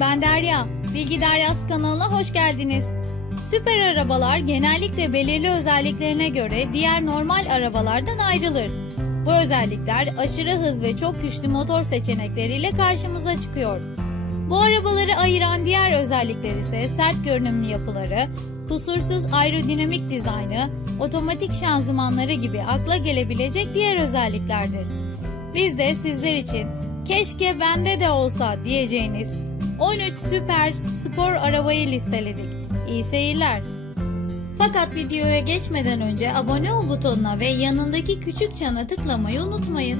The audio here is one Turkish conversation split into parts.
ben Derya. Bilgi Deryası kanalına hoş geldiniz. Süper arabalar genellikle belirli özelliklerine göre diğer normal arabalardan ayrılır. Bu özellikler aşırı hız ve çok güçlü motor seçenekleriyle karşımıza çıkıyor. Bu arabaları ayıran diğer özellikler ise sert görünümlü yapıları, kusursuz aerodinamik dizaynı, otomatik şanzımanları gibi akla gelebilecek diğer özelliklerdir. Biz de sizler için keşke bende de olsa diyeceğiniz 13 süper spor arabayı listeledik. İyi seyirler. Fakat videoya geçmeden önce abone ol butonuna ve yanındaki küçük çana tıklamayı unutmayın.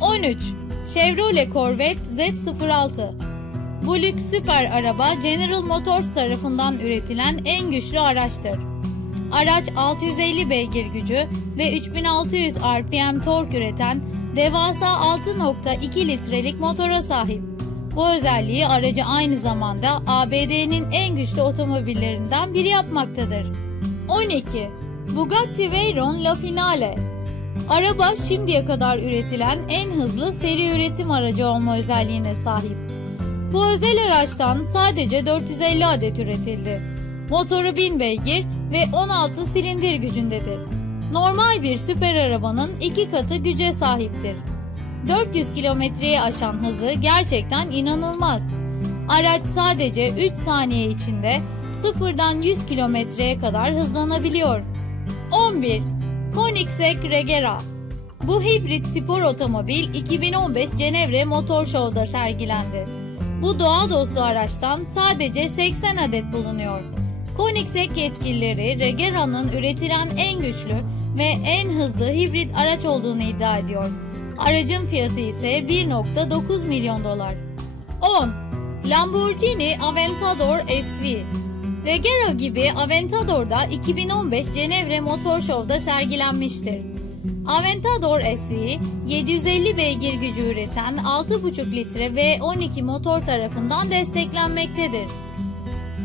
13. Chevrolet Corvette Z06 Bu lüks süper araba General Motors tarafından üretilen en güçlü araçtır. Araç 650 beygir gücü ve 3600 RPM tork üreten devasa 6.2 litrelik motora sahip. Bu özelliği aracı aynı zamanda ABD'nin en güçlü otomobillerinden biri yapmaktadır. 12. Bugatti Veyron La Finale Araba şimdiye kadar üretilen en hızlı seri üretim aracı olma özelliğine sahip. Bu özel araçtan sadece 450 adet üretildi. Motoru 1000 beygir ve 16 silindir gücündedir. Normal bir süper arabanın iki katı güce sahiptir. 400 kilometreyi aşan hızı gerçekten inanılmaz. Araç sadece 3 saniye içinde sıfırdan 100 kilometreye kadar hızlanabiliyor. 11. Koenigsegg Regera Bu hibrit spor otomobil 2015 Cenevre Motor Show'da sergilendi. Bu doğa dostu araçtan sadece 80 adet bulunuyor. Koenigsegg yetkilileri Regera'nın üretilen en güçlü ve en hızlı hibrit araç olduğunu iddia ediyor. Aracın fiyatı ise 1.9 milyon dolar. 10. Lamborghini Aventador SV Regera gibi Aventador da 2015 Cenevre Motor Show'da sergilenmiştir. Aventador SV 750 beygir gücü üreten 6,5 litre V12 motor tarafından desteklenmektedir.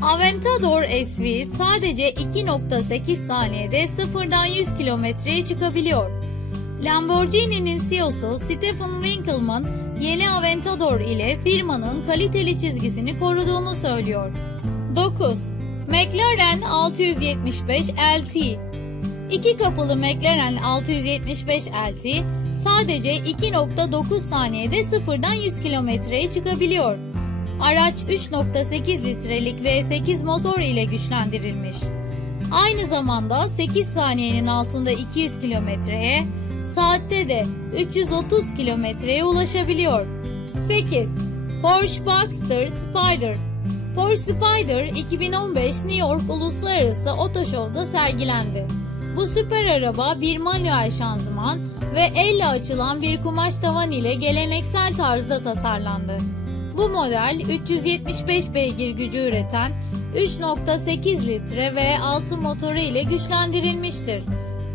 Aventador SV sadece 2.8 saniyede sıfırdan 100 kilometreye çıkabiliyor. Lamborghini'nin CEO'su Stephen Winkleman yeni Aventador ile firmanın kaliteli çizgisini koruduğunu söylüyor. 9. McLaren 675 LT İki kapılı McLaren 675 LT sadece 2.9 saniyede sıfırdan 100 kilometreye çıkabiliyor. Araç 3.8 litrelik V8 motor ile güçlendirilmiş. Aynı zamanda 8 saniyenin altında 200 kilometreye, saatte de 330 kilometreye ulaşabiliyor. 8. Porsche Boxster Spider Porsche Spider 2015 New York Uluslararası Oto Show'da sergilendi. Bu süper araba bir manuel şanzıman ve elle açılan bir kumaş tavan ile geleneksel tarzda tasarlandı. Bu model 375 beygir gücü üreten 3.8 litre V6 motoru ile güçlendirilmiştir.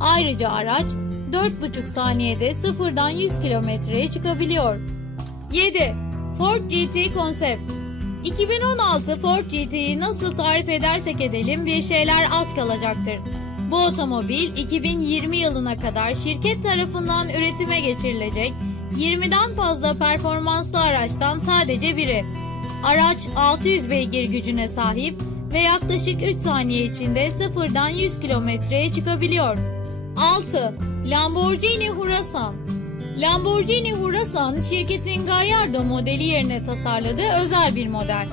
Ayrıca araç 4,5 saniyede sıfırdan 100 kilometreye çıkabiliyor. 7. Ford GT Concept 2016 Ford GT'yi nasıl tarif edersek edelim bir şeyler az kalacaktır. Bu otomobil 2020 yılına kadar şirket tarafından üretime geçirilecek 20'den fazla performanslı araçtan sadece biri. Araç 600 beygir gücüne sahip ve yaklaşık 3 saniye içinde sıfırdan 100 kilometreye çıkabiliyor. 6. Lamborghini Huracan Lamborghini Huracan şirketin Gallardo modeli yerine tasarladığı özel bir model.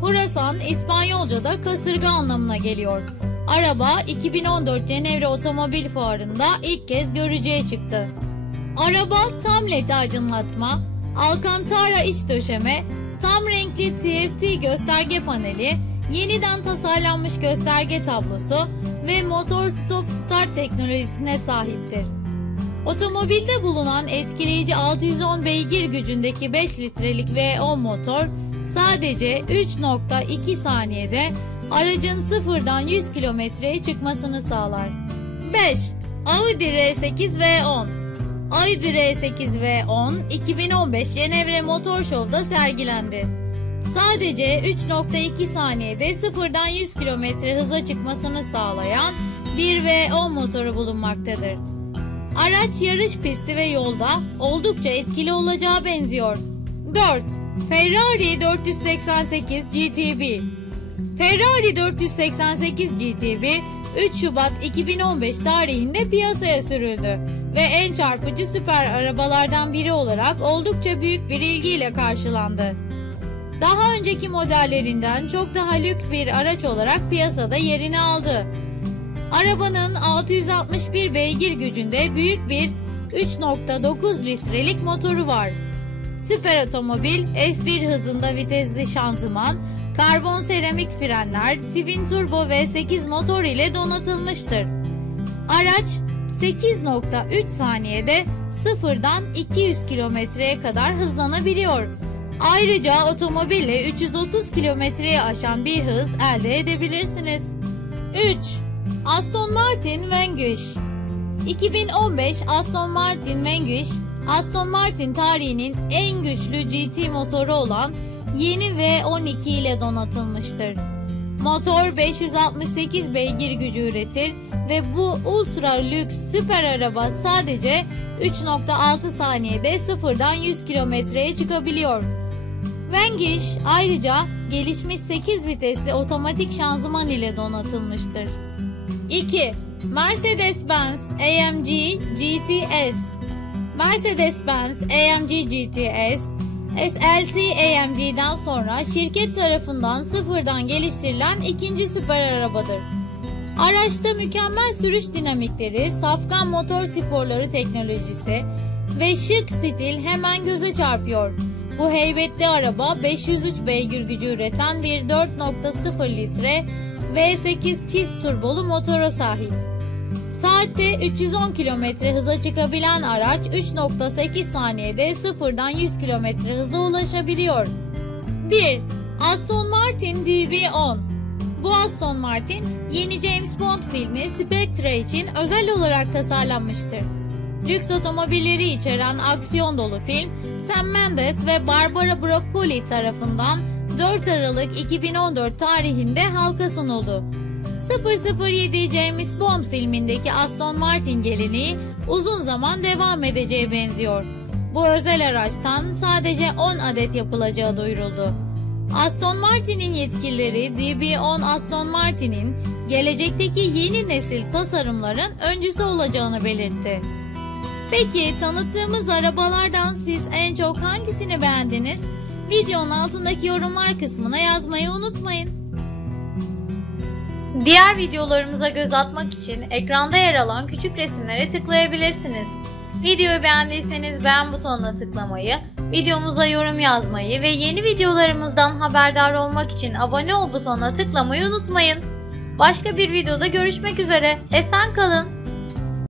Huracan İspanyolca'da kasırga anlamına geliyor. Araba 2014 Cenevre Otomobil Fuarı'nda ilk kez görücüye çıktı. Araba tam led aydınlatma, Alcantara iç döşeme, tam renkli TFT gösterge paneli, yeniden tasarlanmış gösterge tablosu ve motor stop start teknolojisine sahiptir. Otomobilde bulunan etkileyici 610 beygir gücündeki 5 litrelik V10 motor sadece 3.2 saniyede aracın sıfırdan 100 kilometreye çıkmasını sağlar. 5. Audi R8 V10 Audi R8 V10 2015 Cenevre Motor Show'da sergilendi. Sadece 3.2 saniyede sıfırdan 100 kilometre hıza çıkmasını sağlayan bir V10 motoru bulunmaktadır. Araç yarış pisti ve yolda oldukça etkili olacağı benziyor. 4. Ferrari 488 GTB Ferrari 488 GTB 3 Şubat 2015 tarihinde piyasaya sürüldü ve en çarpıcı süper arabalardan biri olarak oldukça büyük bir ilgiyle karşılandı. Daha önceki modellerinden çok daha lüks bir araç olarak piyasada yerini aldı. Arabanın 661 beygir gücünde büyük bir 3.9 litrelik motoru var. Süper otomobil F1 hızında vitesli şanzıman, karbon seramik frenler, twin turbo V8 motor ile donatılmıştır. Araç 8.3 saniyede sıfırdan 200 kilometreye kadar hızlanabiliyor. Ayrıca otomobille 330 kilometreyi aşan bir hız elde edebilirsiniz. 3. Aston Martin Vanquish 2015 Aston Martin Vanquish, Aston Martin tarihinin en güçlü GT motoru olan yeni V12 ile donatılmıştır. Motor 568 beygir gücü üretir ve bu ultra lüks süper araba sadece 3.6 saniyede sıfırdan 100 kilometreye çıkabiliyor. Vanquish ayrıca gelişmiş 8 vitesli otomatik şanzıman ile donatılmıştır. 2. Mercedes-Benz AMG GTS Mercedes-Benz AMG GTS SLC AMG'den sonra şirket tarafından sıfırdan geliştirilen ikinci süper arabadır. Araçta mükemmel sürüş dinamikleri, safkan motor sporları teknolojisi ve şık stil hemen göze çarpıyor. Bu heybetli araba 503 beygir gücü üreten bir 4.0 litre V8 çift turbolu motora sahip. Saatte 310 km hıza çıkabilen araç 3.8 saniyede sıfırdan 100 km hıza ulaşabiliyor. 1. Aston Martin DB10 Bu Aston Martin yeni James Bond filmi Spectre için özel olarak tasarlanmıştır. Lüks otomobilleri içeren aksiyon dolu film Sam Mendes ve Barbara Broccoli tarafından 4 Aralık 2014 tarihinde halka sunuldu. 007 James Bond filmindeki Aston Martin geleneği uzun zaman devam edeceğe benziyor. Bu özel araçtan sadece 10 adet yapılacağı duyuruldu. Aston Martin'in yetkilileri DB10 Aston Martin'in gelecekteki yeni nesil tasarımların öncüsü olacağını belirtti. Peki tanıttığımız arabalardan siz en çok hangisini beğendiniz? Videonun altındaki yorumlar kısmına yazmayı unutmayın. Diğer videolarımıza göz atmak için ekranda yer alan küçük resimlere tıklayabilirsiniz. Videoyu beğendiyseniz beğen butonuna tıklamayı, videomuza yorum yazmayı ve yeni videolarımızdan haberdar olmak için abone ol butonuna tıklamayı unutmayın. Başka bir videoda görüşmek üzere. Esen kalın.